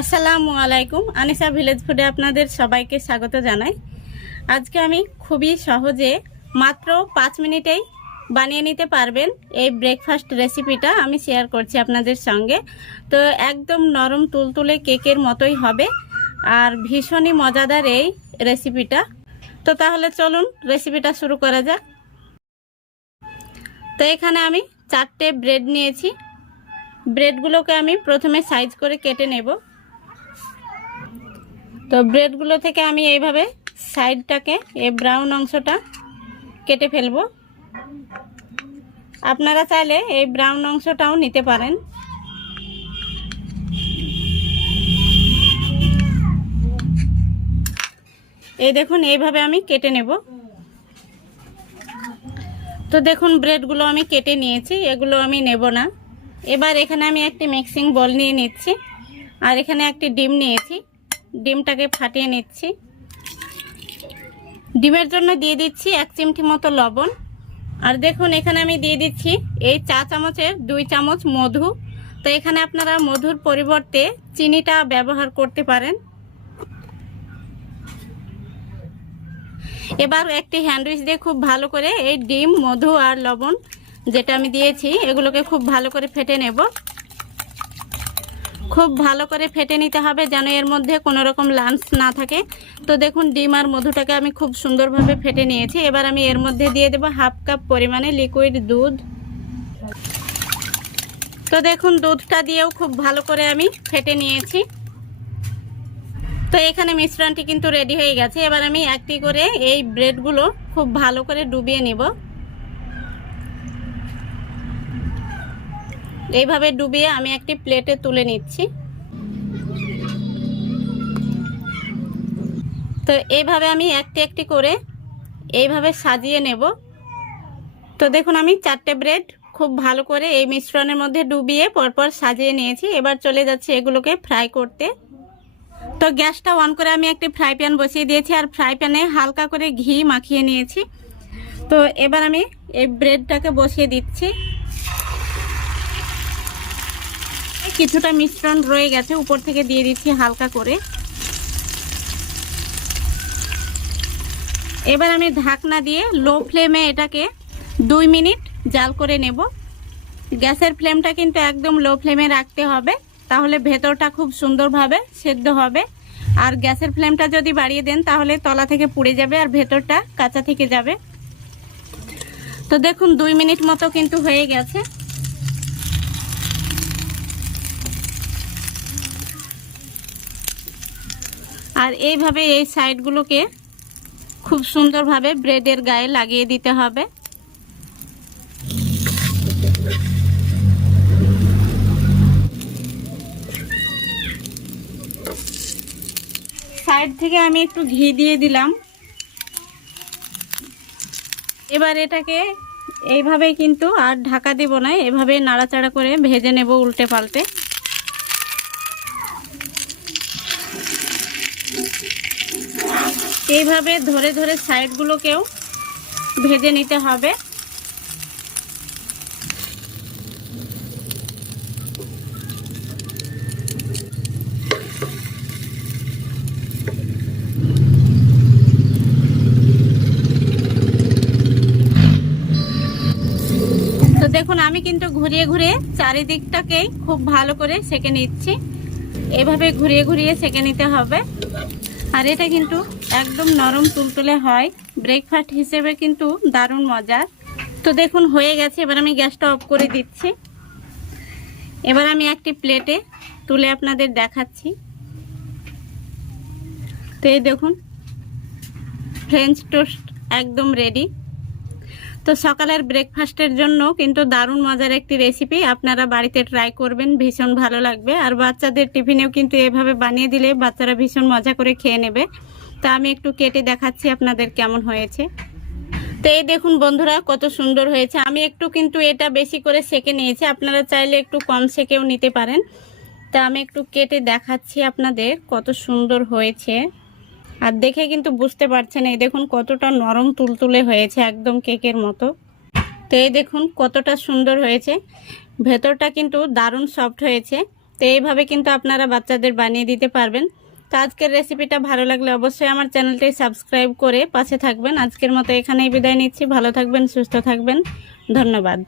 আসসালামু আলাইকুম। আনিসা ভিলেজ ফুডে আপনাদের সবাইকে স্বাগত জানাই। আজকে আমি খুবই সহজে মাত্র 5 মিনিটেই বানিয়ে নিতে পারবেন এই ব্রেকফাস্ট রেসিপিটা আমি শেয়ার করছি আপনাদের সঙ্গে। তো একদম নরম তুলতুলে কেকের মতোই হবে আর ভীষণই মজাদার এই রেসিপিটা। তো তাহলে চলুন রেসিপিটা শুরু করা যাক। তো এখানে আমি 4টে ব্রেড নিয়েছি। ব্রেডগুলোকে আমি প্রথমে সাইজ করে কেটে নেব। তো ব্রেডগুলো থেকে আমি এইভাবে সাইডটাকে এই ব্রাউন অংশটা কেটে ফেলবো। আপনারা চাইলে এই ব্রাউন অংশটাও নিতে পারেন। এই দেখুন এইভাবে আমি কেটে নেব। তো দেখুন ব্রেডগুলো আমি কেটে নিয়েছি, এগুলো আমি নেব না। এবার এখানে আমি একটি মিক্সিং বোল নিয়ে নিচ্ছি আর এখানে একটি ডিম নিয়েছি। ডিমটাকে ফাটিয়ে নিচ্ছি। ডিমের জন্য দিয়ে দিচ্ছি 1 চিমটি মতো লবণ। আর দেখুন এখানে আমি দিয়ে দিচ্ছি এই চা চামচের 2 চামচ মধু। তো এখানে আপনারা মধুর পরিবর্তে চিনিটা ব্যবহার করতে পারেন। এবার একটি হ্যান্ডউইচ দিয়ে খুব ভালো করে এই ডিম, মধু আর লবণ যেটা আমি দিয়েছি এগুলোকে খুব ভালো করে ফেটে নেব। খুব ভালো করে ফেটে নিতে হবে যেন এর মধ্যে কোনো রকম লাম্পস না থাকে। তো দেখুন ডিম আর মধুটাকে আমি খুব সুন্দরভাবে ফেটে নিয়েছি। এবার আমি এর মধ্যে দিয়ে দেব 1/2 কাপ পরিমাণে লিকুইড দুধ। তো দেখুন দুধটা দিয়েও খুব ভালো করে আমি ফেটে নিয়েছি। তো এখানে মিশ্রণটি কিন্তু রেডি হয়ে গেছে। এবার আমি একটি করে এই ব্রেডগুলো খুব ভালো করে ডুবিয়ে নিব। এইভাবে ডুবিয়ে আমি একটি প্লেটে তুলে নিচ্ছি। তো এইভাবে আমি একটি একটি করে এইভাবে সাজিয়ে নেব। তো দেখুন আমি 4টে ব্রেড খুব ভালো করে এই মিশ্রণের মধ্যে ডুবিয়ে পরপর সাজিয়ে নিয়েছি। এবার চলে যাচ্ছে এগুলোকে ফ্রাই করতে। তো গ্যাসটা অন করে আমি একটি ফ্রাই প্যান বসিয়ে দিয়েছি আর ফ্রাই প্যানে হালকা করে ঘি মাখিয়ে নিয়েছি। তো এবার আমি এই ব্রেডটাকে বসিয়ে দিচ্ছি। কিছুটা মিশ্রণ রয়ে গেছে, উপর থেকে দিয়ে দিচ্ছি হালকা করে। এবার আমি ঢাকনা দিয়ে লো ফ্লেমে এটাকে 2 মিনিট জাল করে নেব। গ্যাসের ফ্লেমটা কিন্তু একদম লো ফ্লেমে রাখতে হবে, তাহলে ভেতরটা খুব সুন্দরভাবে সেদ্ধ হবে। আর গ্যাসের ফ্লেমটা যদি বাড়িয়ে দেন তাহলে তলা থেকে পুড়ে যাবে আর ভেতরটা কাঁচা থেকে যাবে। তো দেখুন 2 মিনিট মতো কিন্তু হয়ে গেছে। আর এইভাবে এই সাইডগুলোকে খুব সুন্দরভাবে ব্রেডের গায়ে লাগিয়ে দিতে হবে। সাইড থেকে আমি একটু ঘি দিয়ে দিলাম। এবার এটাকে এইভাবে কিন্তু আর ঢাকা দেব না, এভাবে নাড়াচাড়া করে ভেজে নেব উল্টে পাল্টে। এইভাবে ধরে ধরে সাইডগুলোকেও ভেজে নিতে হবে। তো দেখুন আমি কিন্তু ঘুরিয়ে ঘুরিয়ে চারিদিকটাকেই খুব ভালো করে সেঁকে নিচ্ছি। এভাবে ঘুরিয়ে ঘুরিয়ে সেঁকে নিতে হবে। আর এটা কিন্তু একদম নরম তুলতুলে হয়, ব্রেকফাস্ট হিসেবে কিন্তু দারুণ মজার। তো দেখুন হয়ে গেছে। এবার আমি গ্যাসটা অফ করে দিচ্ছি। এবার আমি একটি প্লেটে তুলে আপনাদের দেখাচ্ছি। তো এই দেখুন ফ্রেঞ্চ টোস্ট একদম রেডি। তো সকালের ব্রেকফাস্টের জন্য কিন্তু দারুণ মজার একটি রেসিপি, আপনারা বাড়িতে ট্রাই করবেন, ভীষণ ভালো লাগবে। আর বাচ্চাদের টিফিনেও কিন্তু এভাবে বানিয়ে দিলে বাচ্চারা ভীষণ মজা করে খেয়ে নেবে। তো আমি একটু কেটে দেখাচ্ছি আপনাদের কেমন হয়েছে। তো এই দেখুন বন্ধুরা কত সুন্দর হয়েছে। আমি একটু কিন্তু এটা বেশি করে সেঁকে নিয়েছি, আপনারা চাইলে একটু কম সেঁকেও নিতে পারেন। তা আমি একটু কেটে দেখাচ্ছি আপনাদের কত সুন্দর হয়েছে। আর দেখে কিন্তু বুঝতে পারছেন এই দেখুন কতটা নরম তুলতুলে হয়েছে, একদম কেকের মতো। তো এই দেখুন কতটা সুন্দর হয়েছে, ভেতরটা কিন্তু দারুণ সফট হয়েছে। তো এইভাবে কিন্তু আপনারা বাচ্চাদের বানিয়ে দিতে পারবেন। তো আজকের রেসিপিটা ভালো লাগলে অবশ্যই আমার চ্যানেলটি সাবস্ক্রাইব করে পাশে থাকবেন। আজকের মতো এখানেই বিদায় নিচ্ছি। ভালো থাকবেন, সুস্থ থাকবেন। ধন্যবাদ।